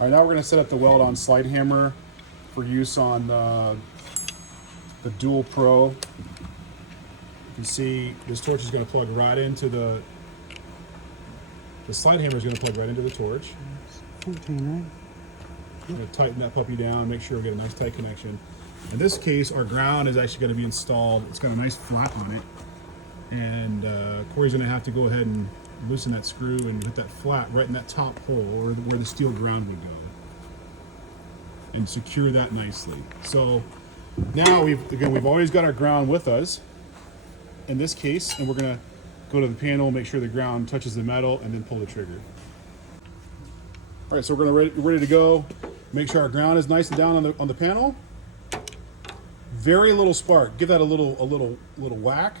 All right, now we're going to set up the Weld-on slide hammer for use on the Dual Pro. You can see this torch is going to plug right into the slide hammer is going to plug right into the torch. 14, right? I'm going to tighten that puppy down, make sure we get a nice tight connection. In this case, our ground is actually going to be installed. It's got a nice flap on it. And Corey's going to have to go ahead and loosen that screw and hit that flat right in that top hole or where the steel ground would go. And secure that nicely. So now we've always got our ground with us in this case, and we're going to go to the panel, make sure the ground touches the metal, and then pull the trigger. All right, so we're ready to go. Make sure our ground is nice and down on the panel. Very little spark. Give that a little whack,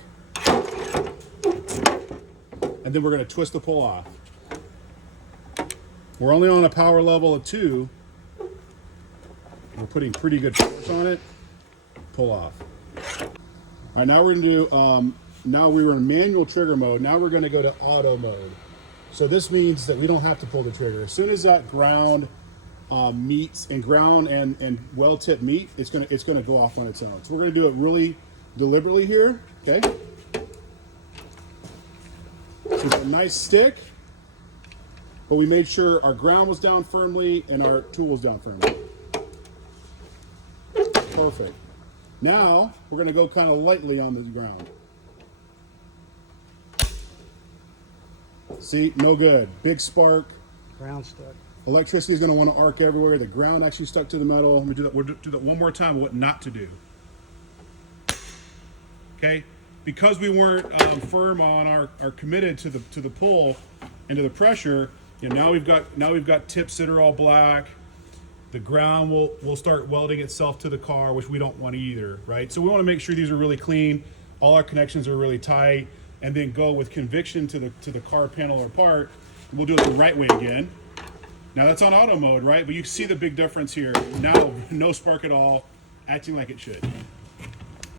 and then we're going to twist the pull off. We're only on a power level of 2. We're putting pretty good force on it. Pull off. All right, now we're going to do. Now we were in manual trigger mode. Now we're going to go to auto mode. So this means that we don't have to pull the trigger. As soon as that ground meets and ground and weld tip meet, it's gonna go off on its own. So we're gonna do it really deliberately here. Okay. So we've got a nice stick, but we made sure our ground was down firmly and our tool was down firmly. Perfect. Now we're gonna go kind of lightly on the ground. See, no good. Big spark. Ground stuck. Electricity is going to want to arc everywhere. The ground actually stuck to the metal. Let me do that. We'll do that one more time. What not to do. Okay, because we weren't firm on our committed to the pull and to the pressure. You know, now we've got tips that are all black. The ground will start welding itself to the car, which we don't want either, right? So we want to make sure these are really clean. All our connections are really tight. And then go with conviction to the car panel or part. We'll do it the right way again. Now that's on auto mode, right? But you see the big difference here. Now no spark at all, acting like it should.